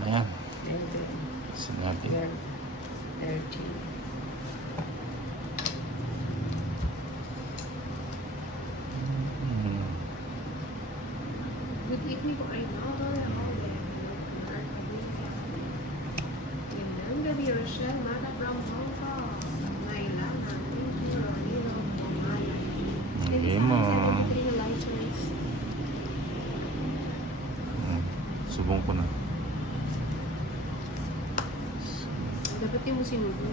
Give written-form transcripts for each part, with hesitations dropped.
na yan. Very good. Kasi natin. Very dirty. Good evening po kayo. Magandang gabi, Rochelle. Mata from Hong Kong. Naila, Marlene, Ronilo, Pomala. Okay mo. Subong ko na. Dapat yung mo sinubo.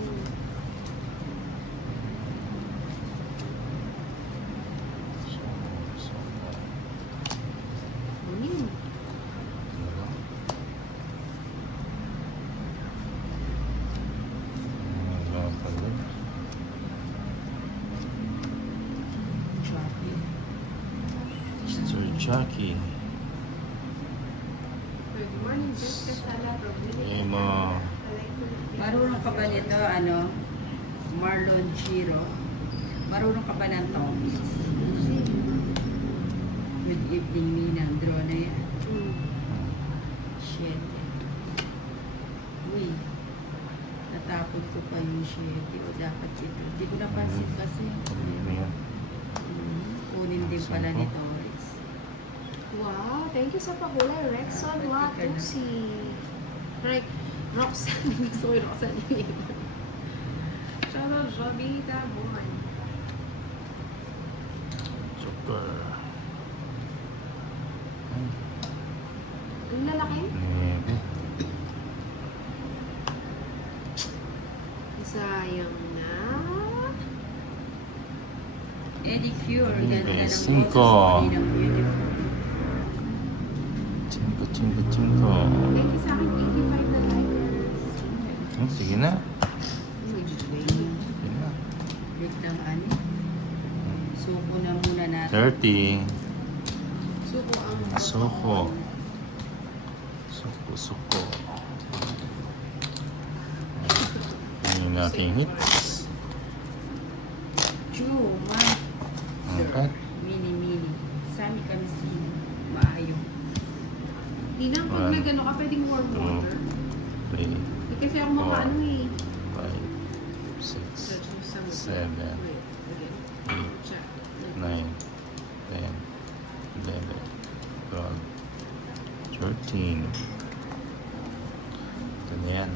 Ano yun? Mr. Jackie. Good morning, Jessica Sala from Okay mo. Marunong ka ba nito, Marlon Chiro? Marunong ka ba ng Toms? Good evening, Ninang. Draw na yan. Shit. Uy. Natapon ko pa yung shit. O dapat ito. Hindi ko napansin kasi. Kunin din pala ni Torres. Wow, thank you sa pagulay. Rexon Watusi. Right. Roxanne. Gusto ko yung Roxanne yun. Shoutout, Jobita Buman. Super. Ang lalaki? Sayang na. Eddie Cure. Okay, Ganda ng cinco. boses. Beautiful. Chinko. Thank you sa akin, 85 na likers. Sige na. Wait. Sige na. Wait lang, Suko na muna natin. 30. Suko ang Suko. Suko. Yung aking hits. Chew, Okay. Mini. Sami kami sino. Maayo. Ninang, pag One, nag-ano ka, pwedeng warm water. 3, Eh, kasi ako makaano eh. 5, 6, 7, 8, Check. 9, 10, 11, 12, 13. Ito na yan.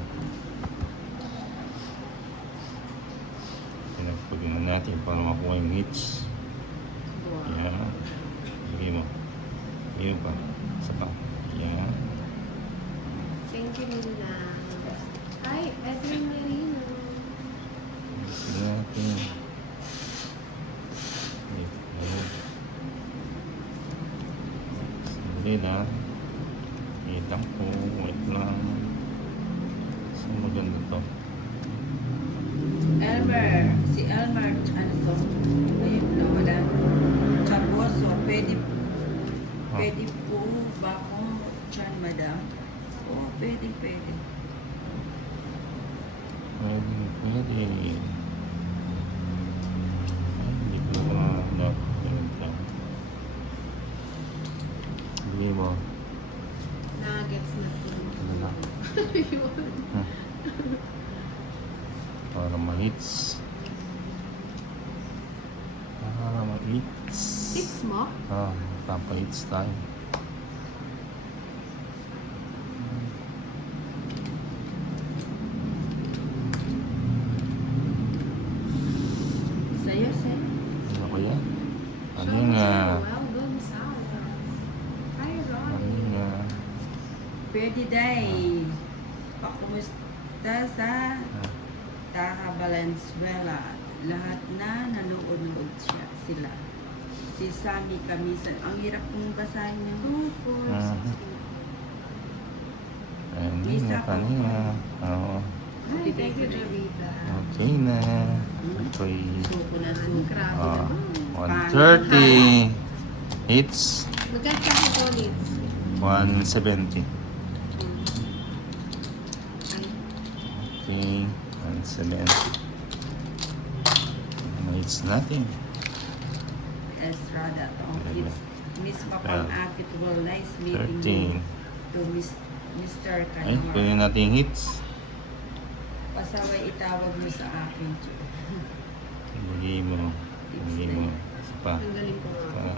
Pinagpagin na natin para makuha yung hits. Yan. Lagay mo. Lagay mo pa. Isa pa. Yan. Thank you, Ninang. Hi, Edwin Marino. Gusto natin. Sige na. Wait lang po. Wait lang. So maganda to. Elmer. Si Elmer, ano to? Ayun, nawala. Chaboso, pwede po ba kung chan, madam? Oo, pwede. Pwede. Ay, hindi ko na Bili mo. Nuggets na po. Ano na? Para ma-hits. Tips mo? Papa-hits tayo. Sa'yo. Ano ko yan? Ano Shout nga? out sa Well Done Sounds. Hi, Ano Ronnie. nga? Pwede day. Pakumusta sa Taha Valenzuela. Lahat na nanood sila. Si Sami Kamisan. Ang hirap kong basahin niya. 2, 4, 6, 8. Ayun nga kanina. Oo. Hi, thank you, Jovita. Okay na. Okay. Suko na Grabe naman. 130. Hits. Magkano sa akin ulit? 170. Ay, Okay. 170. Ano hits natin? Estrada. Very It's Miss Well, Papang Akit. Well, nice meeting you. 13. To Miss Mr. Ay, Canor. kunin natin yung hits. Pasaway itawag mo sa akin. Bigay mo. Bigay mo. Isa pa. Ang galing ko nga.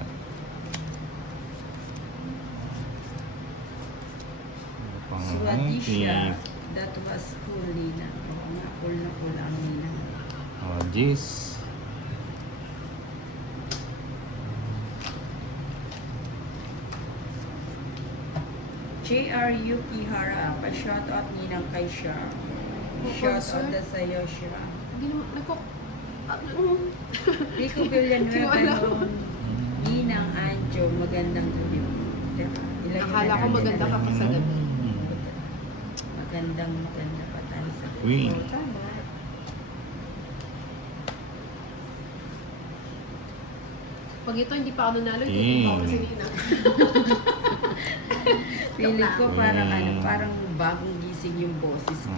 Pa. Swadisha. That was cool, Nina. Oo nga, cool na cool ang Nina. Oh, this. J.R. Yukihara. Pa-shoutout Ninang kay Shar. Shoutout na sa'yo, Shar. Hindi naman, Rico Villanueva Wala. noon. Ninang Anjo. Magandang gabi. Teka, ilayo na Akala ko natin maganda na- ka pa sa gabi. Maganda pa tayo sa gabi. Queen. Oh, tama. Pag ito hindi pa ako nanalo, hindi pa ako kasi Nina. Feeling ko parang Queen. parang bagong gising yung boses ko.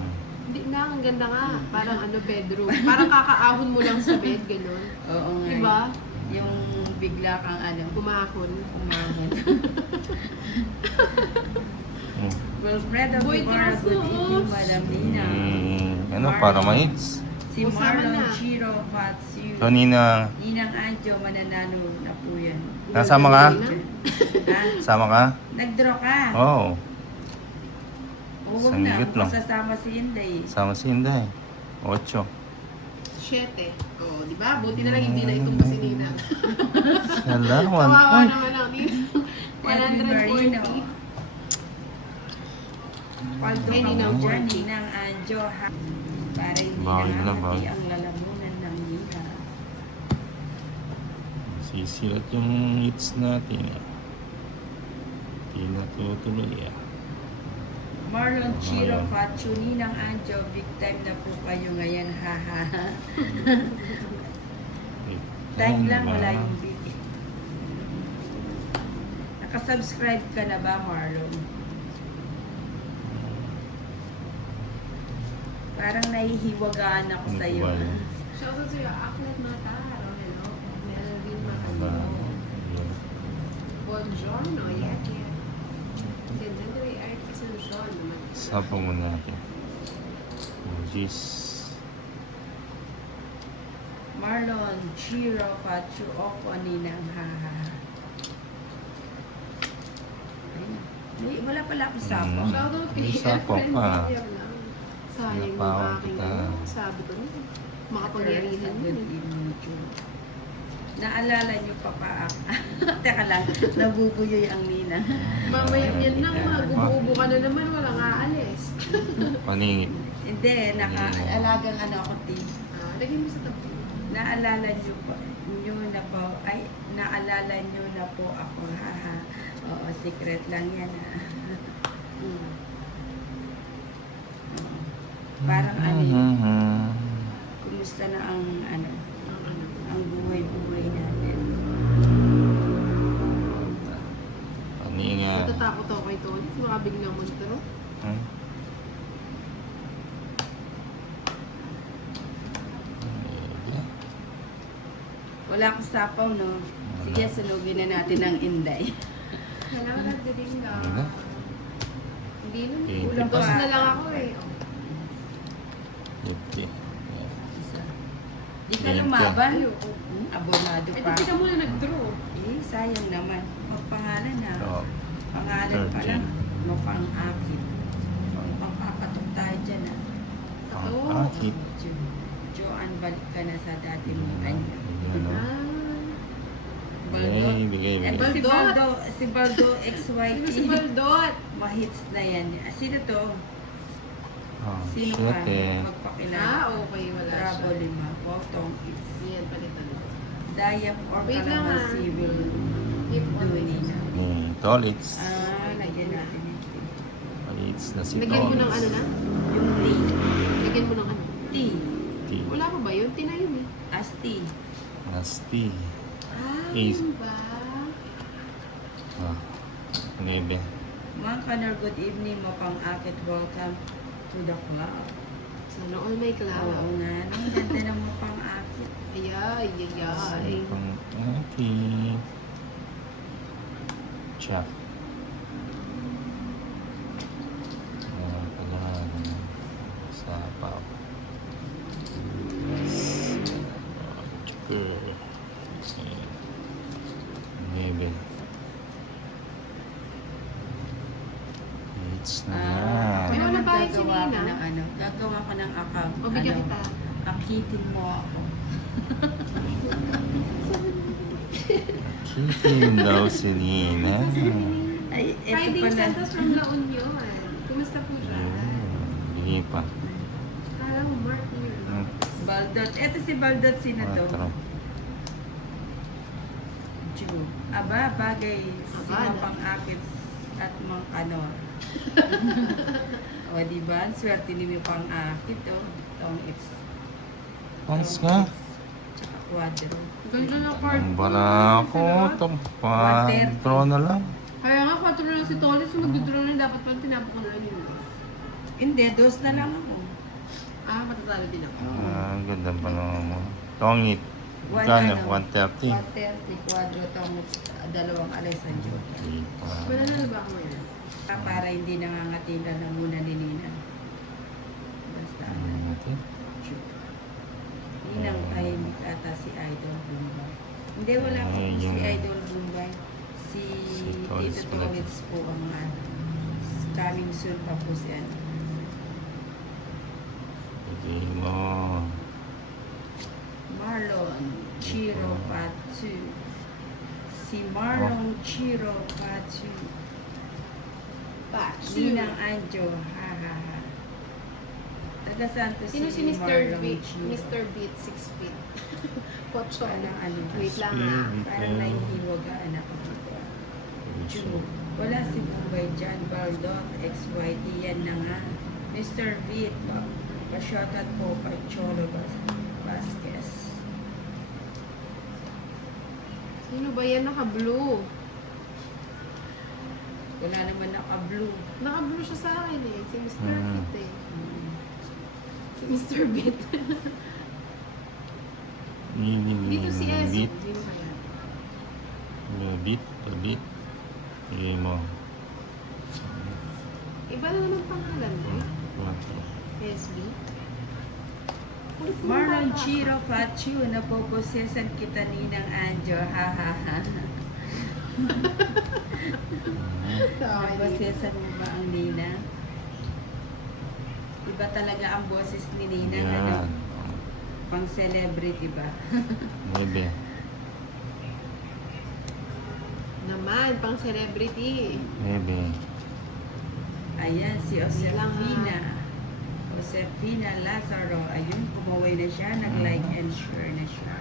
Hindi na, ang ganda nga. Parang bedroom. Parang kakaahon mo lang sa bed, gano'n. Oo nga. Diba? Yung bigla kang Kumahon. umahon. Hmm. Wilfredo Boy, Guevara, taas good na, evening, oh. Madam Nina. Ano, para ma-hits. Si Usama Marlon na. Chiro Fatsu. So, Nina, Ninang Anjo, mananalo na po yan. nasama ka? Ha? Sama ka? Nag-draw ka? Oo. Oo Isang na, higit lang. masasama si Inday. Sama si Inday. 8. 7. Oh, di ba? Buti na lang hindi na itumba si Nina. Sala, 1 Kawawa point. naman ang Nina. Edwin Marino. 140. Paldo Ay, ka Ninang mo dyan, Forty. Ninang Anjo. Ha? Para hindi Bakit na, nakakati bakit? ang lalamunan ng Nina. Sisirat yung hits natin. Hindi natutuloy. Marlon Chiro Ayun. Fatsu, Ninang Anjo, big time na po kayo ngayon, haha. Time lang, wala yung big. Nakasubscribe ka na ba, Marlon? Parang nahihiwagaan ako Ano sa iyo. ba yun? Shoutout sa'yo, Aklet Mataro. Hello. Melvin Wala. Mataro. Buongiorno, Yaki. Gandang gabi, Art Asuncion. Sapa mo natin. Oh, jeez. Marlon Chiro Fatsu, Opo, Ninang, haha. Ayun. Wala pala ako sapo. Mm. Shoutout kay May sapo Efren pa. Villar lang. Sayang yung Napawag aking kita. sabi ko na. Makapangyarihan Good yun. evening, June. Naalala niyo pa pa ako. Teka lang, nabubuyoy ang Nina. Mamaya yan lang, mag-uubo ka na naman, walang aalis. Paningit. Hindi, nakaalagang ano ako, Tim. Lagyan mo sa tabi. Naalala niyo na po, ay, naalala niyo na po ako, haha. Oo, secret lang yan, ha. Oo. Parang ano yun, kumusta na ang, ano, ang buhay-buhay natin. Paninga. Natatakot ako kay Tony. Makabiglang monstro. Hmm? Wala akong sapaw, no? Sige, sunugin na natin ang Inday. Kailangan nagdating na. Ano? Hindi na. Okay. Kulang Dos pa. na lang ako eh. Buti. Isa. Di ka Ganyan ka. lumaban? Ayoko. Abonado Eh, pa. di ka muna nag-draw. Eh, sayang naman. Magpangalan na. So, Pangalan pa 13. lang. Mapang-akit. Magpapatok tayo dyan, ha. Oo. akit. Joanne, balik ka na sa dati mong kanya. Ano? Ah. Baldo. Bigay. Ito si Baldo, si Baldo XYT. Sino si Baldot? Mahits na yan. Sino to? Oh, Sino ka? 7. Magpakilala. Okay, wala Bravo siya. 5. Botong it's Yan, palitan. Dayap or Wait lang, Calamansi will If do always. Nina. Tolits. Lagyan natin yung tea. Tolits na si Lagyan mo ng Tolits. ano na? Yung tea. Lagyan mo ng ano? Tea. Tea. Wala pa ba yun? Tina yun eh. As tea. Nasty. Yun ba? Ah. 9. Mga Kanor, good evening. Mapang-akit. Welcome to the club. Sana all may Oo club. nga. Ang ganda ng mapang-akit. Ayay, ayay. Pang akit. Chap. Hits Ako na. May naman wala pa yung gagawa ko sinina? ng ano, gagawa ko ng account. O, bigyan kita. Akitin mo ako. Kitin daw si Nina. Ay, eto Riding pala. Santos from La Union. Kumusta po siya? Bigay pa. Kala mo, Mark Muir. Baldot. Eto si Baldot, sino to? 4. Ju. Aba, bagay. Si Aba, Mapang-akit at Mang-kanor. O, diba? Ang swerte ni Mapang-akit, oh. Itong it's... Pants nga. Tsaka quadro. Ganda na card Ang ko. bala ko. Draw na lang. Kaya nga, 4 na lang si Tolly. So, mag-draw na dapat pa tinapok ko na lang yun. Hindi, dos na lang ako. Ah, matatalo din ako. Ang ganda pa naman mo. Tongit. Kano? 130. 130 quadro tong dalawang Alessandro Joke. Bigay pa. Wala na ba ako ngayon? Para hindi nangangatila na muna ni Nina. Basta, Ano natin? Ninang tahimik ata si Idol Bombay. Hindi, wala po Ay, si yung- Idol Bombay. Si Tolitz Tito pala. Tolitz po ang coming soon pa po si ano. Bigay mo. Marlon Chiro Patu. Si Marlon Chiro Patu. Ninang Anjo, ha ha ha. Taga Santos Sino si City, Mr. Marlon Beat? Chiro. Mr. Beat, 6 feet. Pocho. Parang ano, Wait lang ha. parang nahihiwagaan ako dito. Chu. Wala si Bombay dyan. Baldot, XYT, yan na nga. Mr. Beat, pa-shoutout po kay Cholo Vasquez. Sino ba yan? Naka-blue. Wala naman naka-blue. Naka-blue siya sa akin eh. Si Mr. Hmm. Beat eh. Si Mr. Beat. Dito si Ez. Beat. Sino kaya? Beat. Beat. Bigay mo. Iba na naman pangalan mo. 4. SB. Marlon Chiro Pachu, napoposesan kita ninang Anjo. Ha ha ha. Naposesan mo ba ang Nina? Iba talaga ang boses ni Nina. Ano? Yan. Pang celebrity ba? 9. Naman, pang celebrity. 9. Ayan, si Bilang, Josefina. Josefina Lazaro. Ayun, kumaway na siya. Nag-like and share na siya.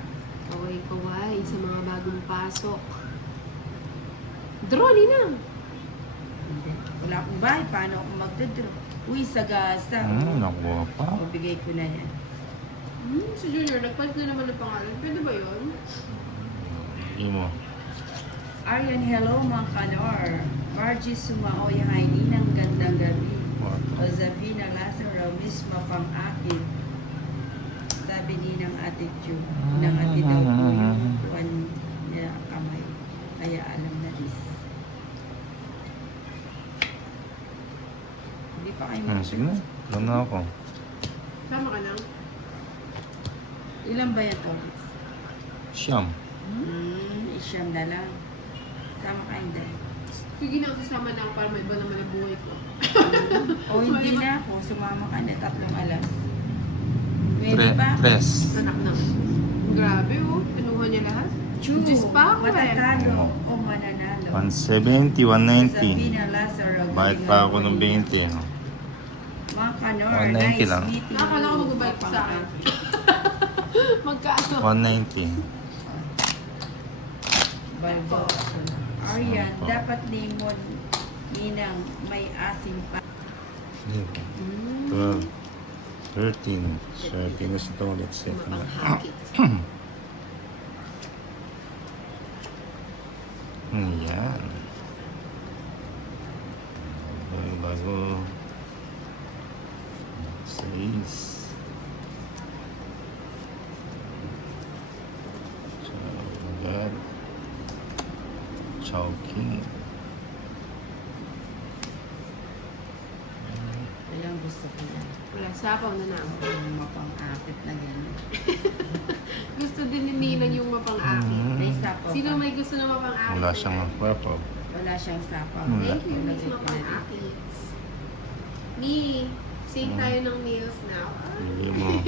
Kaway-kaway sa mga bagong pasok. Draw, Ninang! Hindi. Wala akong bahay. Paano ako magdodraw? Uy, sagasa. Nakuha pa. Bigay ko na yan. Si Junior, nagpalit na naman ng pangalan. Pwede ba yun? Bigay mo. Aryan, hello mga kanor. Margie Sumaoy, hi, Ninang gandang gabi. 4. Josefina Lazaro, miss mapang-akit. Sabi ni ng ate Chu, ng ate daw po yung kuwan niya kamay. Kaya alam na this. Hindi pa kayo Sige na. Alam na ako. Tama ka lang. Ilan ba yan ulit? Siyam. Isyam na lang. Sama kayong dahil. Sige na, sasama na ako para may iba naman ang buhay ko. O hindi na ako, sumama ka na 3 alas. Pwede ba? 3. Anak na. Grabe oh, pinuha niya lahat. Chu, Diyos pa ako eh. matatalo o mananalo. 170, 190. Sabina Lazaro. Bayad pa ako ng 20. no? Mga kanor, 190 nice lang. meeting Nakakala ko you. magbabalik ka sa akin. Magkano? 190. Balbo. Aryan, Opo. dapat limon ninang may asim pa. 12, 13. So, pinas ito ulit. Set na. Mapanghakit. Yan. Bago. 6. So, agad. Chowking. Walang gusto ko yan. Wala, sapaw na na ako. Yung mapang-akit na gano'n. Gusto din ni Ninang yung mapang-akit. May sapaw Sino pa. may gusto na mapang-akit? Wala siyang purple. Wala siyang sapaw. Wala. Thank you, Miss Wala. Mapang-akit. Me, sing tayo ng nails now. Bigay mo.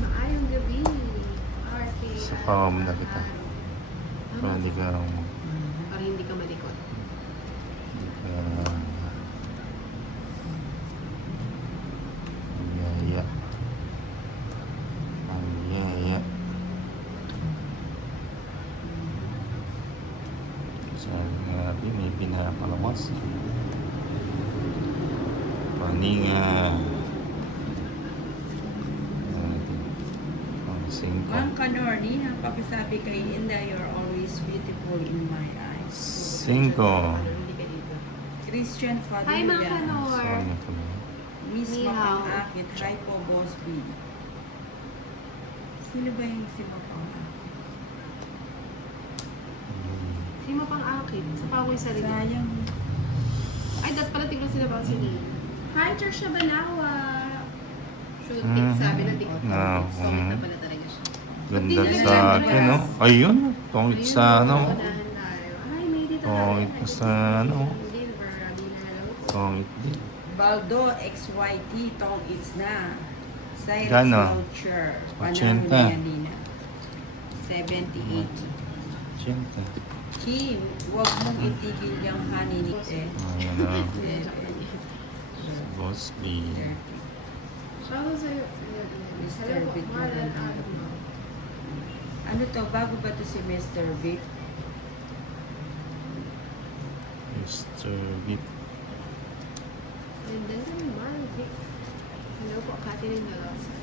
Maayong gabi. RK. Sa palm na kita. Para hindi ka... Para hindi ka malikot. Ayaya. Ayaya. Sabi nga natin, may pinakalawas. Paninga. Ang singko. Ma'am Kanor, Nina, pakisabi kay Inda, you're always beautiful in my eyes. Cinco. Hindi ka dito. Christian Hi, Fadilla. Ma'am Kanor. Sorry po. Miss Ni Hao. Mapangakit. Hi po, Boss B. Sino ba yung si Mapangakit? Hindi mo pang akit. Sa pa ako yung sarili. Sayang. Ay, dapat pala tignan sila ba si Nina. Hi, Trisha Banawa. Shoot, sabi ng TikTok. Ah, Solid na pala talaga siya. Ganda Hindi sa nila akin, no? Ayun. Tungkol sa ano. Unahan tayo. Hi, may dito Tungkol sa ano. Silver, Abina, hello. Tungkol din. Baldo XYT, tong it's na. Cyrus Gano? Voucher. 80. Panahon na yan, Nina. 70, 80. Siyempre. Kim, huwag mong itigil yung honey ni eh. Ayan na. Boss B. Shoutout sa'yo. Mr. Hello po, Vic. Marlon Adamo. Ano to? Bago ba to si Mr. Vic? Mr. Beat. And then, Marlon Vic. Hello po, Catherine Galosa.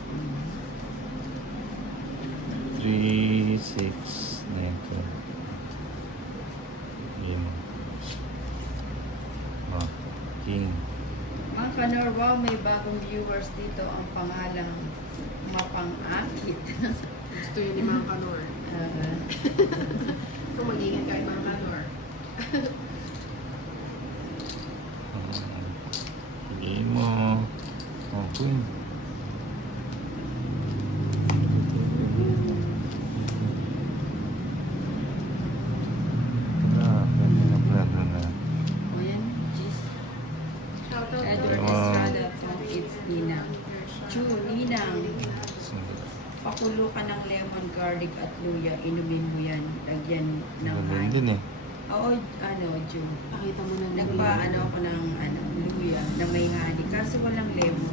3-6 nito. Game. Oh, King. Mga Kanor, wow, may bagong viewers dito. Ang pangalang Mapangakit. Gusto yun ni Mang Kanor. Kung mag-ingat kayo, Mang Kanor. Game mo. Oh, Queen. O yan, jeez. Shoutout Edward George Estrada, Estrada. tong it's Ninang. Chu, Ninang. Pakulo ka ng lemon, garlic at luya. Inumin mo yan. Lagyan ng Ganda din honey. eh. Oo, Ju. Pakita mo ng Nagpa-ano ako ng luya na may honey. Kaso walang lemon.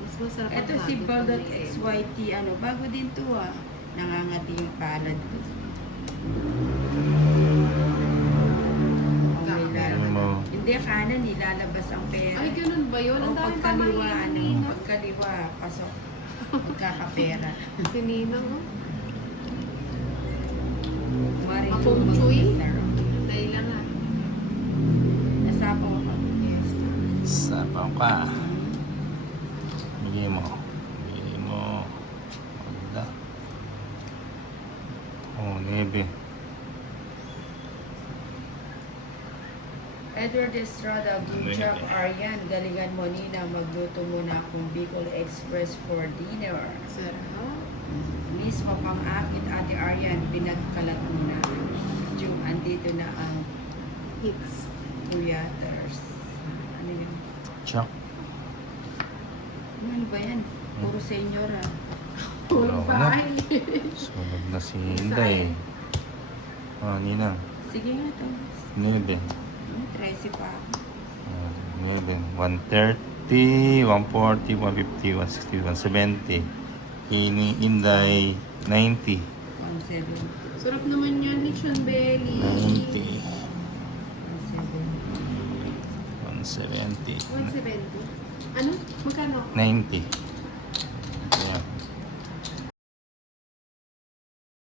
Mas masarap ang Ito si hotdog Baldot pag may XYT, bago din to Nangangati yung palad ko. Oh, may Ano mo? Hindi, kanan, nilalabas ang pera. Ay, ganun ba yun? O Ang dami pa pagkaliwa, mahihiling na. pagkaliwa, pasok. Magkakapera. Si Ninang, oh. Maring Apong Chuy? Dahil lang ah. Nasapaw ako. Yes. Sapaw ka. Bigay mo. Bigay mo. Wala. Oh, nebe. Edward Estrada, good Ano job, yun? Aryan. Galingan mo, Nina. Magluto muna akong Bicol Express for dinner. Sarap. Miss, mapang-akit, Ate Aryan. Pinagkalat mo na. Jung, andito na ang Hits. Kuyaters. Ano yun? Chuck. Ano ba yan? Puro senyora. Wala ka na. Bye. Sunog na si Inday. Ah, Nina. Sige nga to. Nebe. 13 pa ako. Ah, nebe. 130, 140, 150, 160, 170. Inday, 90. 170. Sarap naman yan, Lechon Belly. 90. 170. 170. 170. Ano? Magkano? 90. Ayan.